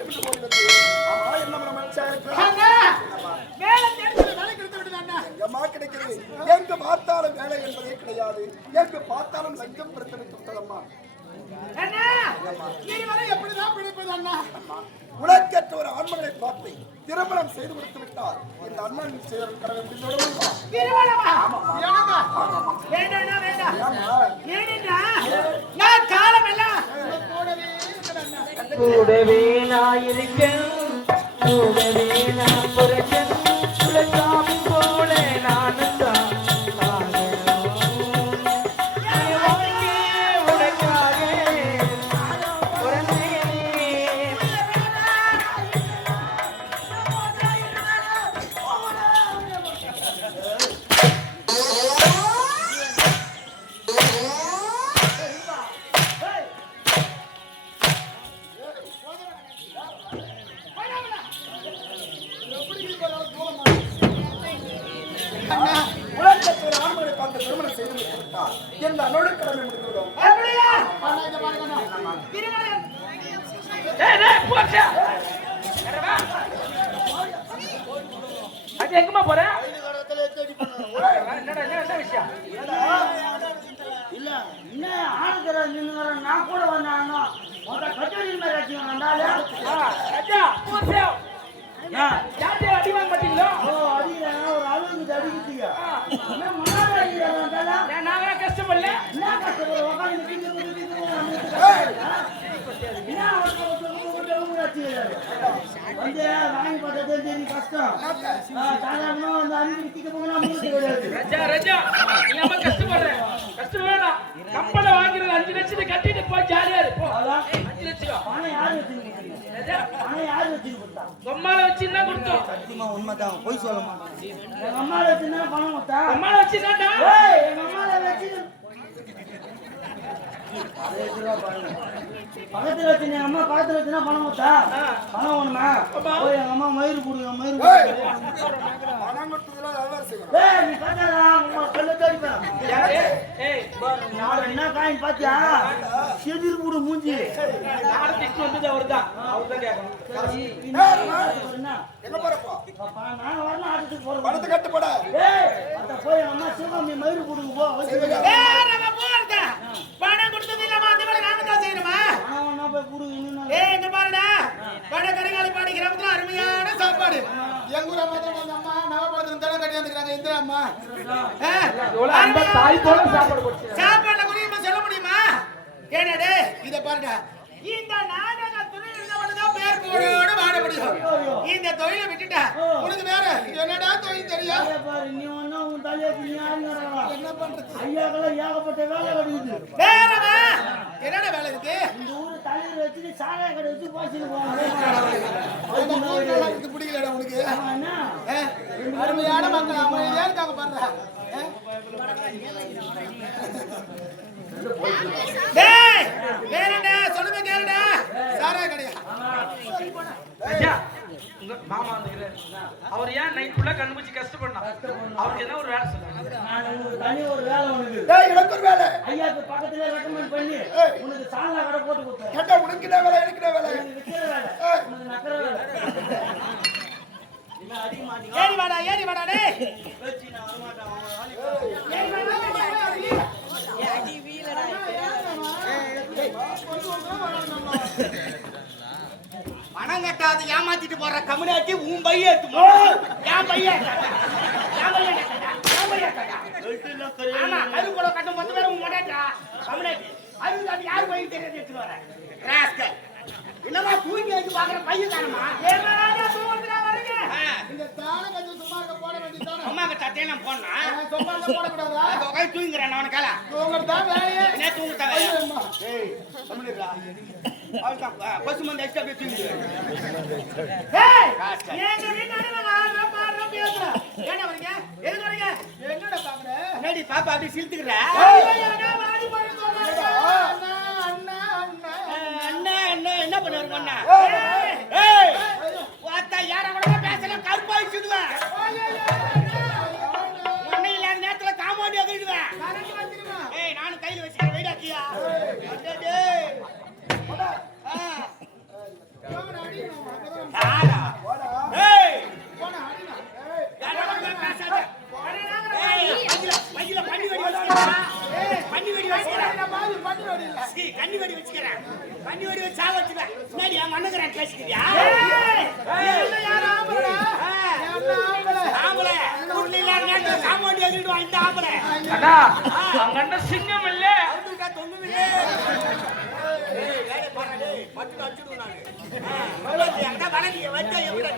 வேண்டும் என்று போகிறது ஆமா என்ன பண்ண மனுஷா. எங்கம்மா கிடைக்கிறது எங்க பார்த்தாலும் வேலை என்பதே கிடையாது எங்க பார்த்தாலும் லஞ்சம் பிரச்சனை அண்ணா? உலகற்ற ஒரு ஆண்மகனை பார்த்து திருமணம் செய்து கொடுத்து விட்டார் இந்த அண்ணன் செய்த கடமை முடிந்தோடுமா திருமணமா? வேணாமா? வேண்டாண்ணா, வேண்டாம். ஏனென்றா, கூடவே நான் இருக்கேன் கூடவே நான் பிறக்கேன். அண்ணா. திருமணம். டேய், டேய், போச்சா. வேற வா. அது எங்கம்மா போற? என்னடா என்ன என்ன விஷயம்? இல்ல என்ன ஆளுக்கிற நின்னுங்கிற நான் கூட கச்சேரி மேல வச்சுக்கிறாண்டாலே கஷ்டம் சாதாரணமா வந்து அஞ்சு கிட்ட போகலாம் முடிச்சு கிடையாது ராஜா ராஜா நீ அம்மா கஷ்டப்படுற. கஷ்டம் வேணாம். கம்பளை வாங்குறது அஞ்சு லட்சத்தை கட்டிட்டு போய் ஜாலியா இரு போ. அதான் அஞ்சு லட்சம். பணம் யாரு ராஜா பணம் யாரு கொடுத்தா பொம்மால வச்சு தான் கொடுத்தோம்? சத்தியமா உண்மைதான். பொய் சொல்ல மாட்டேன் எங்க அம்மால வச்சுன்னா பணம் கொடுத்தா? பொம்மால வச்சு தான்டா ஏய், எங்க அம்மால வச்சு அதை எடுத்துட்டு வா பாருங்க. பக்கத்துல வச்சு எங்க அம்மா பக்கத்துல வச்சுனா பணம் கொடுத்தா? பணம் ஒண்ணுமா போய் எங்க அம்மா மயிறு கொடுங்க மயிறு கொடுங்க. பணம் கொடுத்ததுல வியாபாரம் செய்யணும். ஏய், நீ பார்த்தாடா, உங்க கல்லை தேடிப்பேன். ஏய் நாலு என்ன காயின் பாத்தியா? மூஞ்சி. போய் அம்மா சிவகாமி மயிறு கொடுங்க போ வச்சு வேற நம்ம போறதா? பணம் கொடுத்தது இல்லாம அந்த வேலை நாம தான் செய்யணுமா? பணம் வேணா போய் கொடுங்க இன்னும் ஏய், இங்க பாருடா. வட கரிகாலப்பாடி கிராமத்துல அருமையான சாப்பாடு எங்க ஊர் அம்மா தான் அந்த அம்மா நவபாத்திரம் தலை கட்டி வந்துக்கிறாங்க இந்திரா அம்மா ஆ, எவ்வளவு அன்பா தாய் போல சாப்பாடு கொடுத்து சாப்பாடுல குறியமா சொல்ல முடியுமா? ஏனடே இத பாருடா இந்த நாடக துறை இருந்தவனுதான் பேர் வாழ முடியும் இந்த தொழிலை விட்டுட்டா உனக்கு வேற என்னடா தொழில் தெரியும்? என்ன பண்றது? ஐயாக்கெல்லாம் ஏகப்பட்ட வேலை கிடைக்குது. வேறவா என்னடா வேலை இருக்கு? இந்த ஊரு தலைவர் வச்சுட்டு சாராய கடை வச்சு போச்சுன்னு போவாங்க. அந்த ஊர்ல இருக்கு பிடிக்கலடா உனக்கு? அருமையான மக்கள் அமைதியா இருக்காங்க வேறடா சொல்லுங்க கேளுடா. சாரா கடையா மாமா அவர் ஏன் நைட் ஃபுல்லா கண்ணுபூச்சி கஷ்டப்படணும்? அவருக்கு என்ன ஒரு வேலை சொல்லுங்க? ஒரு வேலை உனக்கு. டேய் எனக்கு ஒரு வேலை. ஐயாக்கு பக்கத்துல recommend பண்ணி, உனக்கு சால்னா கடை போட்டு கொடுத்தேன். கேட்டா உனக்கு என்ன வேலை எனக்கு என்ன வேலை? உனக்கு விக்கிற வேலை, உனக்கு நக்கிற வேலை. ஏறி வாடா ஏறி வாடா டேய். பணம் கட்டாத ஏமாத்திட்டு போற கம்யூனிட்டி உன் பையன் எடுத்து என் பையன் ஆமா கரு கூட கட்டும் பத்து பேரும் உன் மொட்டாட்டா கம்யூனிட்டி அது யாரு யார் பையன் தெரியாது எடுத்துட்டு வர? ராஸ்கல். என்னமா தூங்கி வச்சு பாக்குற பையன் தானமா இந்த தான கொஞ்சம் சும்மா இருக்க போட வேண்டியதானே அம்மா கிட்ட நான் போனா சும்மா இருக்க போட கூடாதா அந்த கை தூங்குறேன் நான் கால தூங்குறது தான் வேலையே என்ன தூங்குறதா ஏய் சொல்லுடா அவ்வளவுதான் பசு மந்த எக்ஸ்ட்ரா போய் தூங்கு ஏய் ஏங்க வீட்டால ஆறா பாறா பேசுற என்ன வரீங்க எதுக்கு வரீங்க என்னடா பாக்குற என்னடி பாப்பா அப்படி சிரித்துக்கற என்ன வச்சுக்கிறேன் கண்ணி வெடி வச்சு சாக வச்சுக்கிறேன் முன்னாடி என் மண்ணுக்கிறேன் பேசிக்கிறியா? ஆம்பளை? வீட்டுல இல்லாத நேரத்துல காம்பவுண்ட் எழுதிட்டு வாங்கிட்டு ஆம்பளை. அண்ணா அங்கண்ட சிங்கம் இல்ல. பட்டு அடிச்சுடுவேன் நானு. ஆ, வளர்ந்து, அங்க வளர்ந்து, வந்தா எப்படி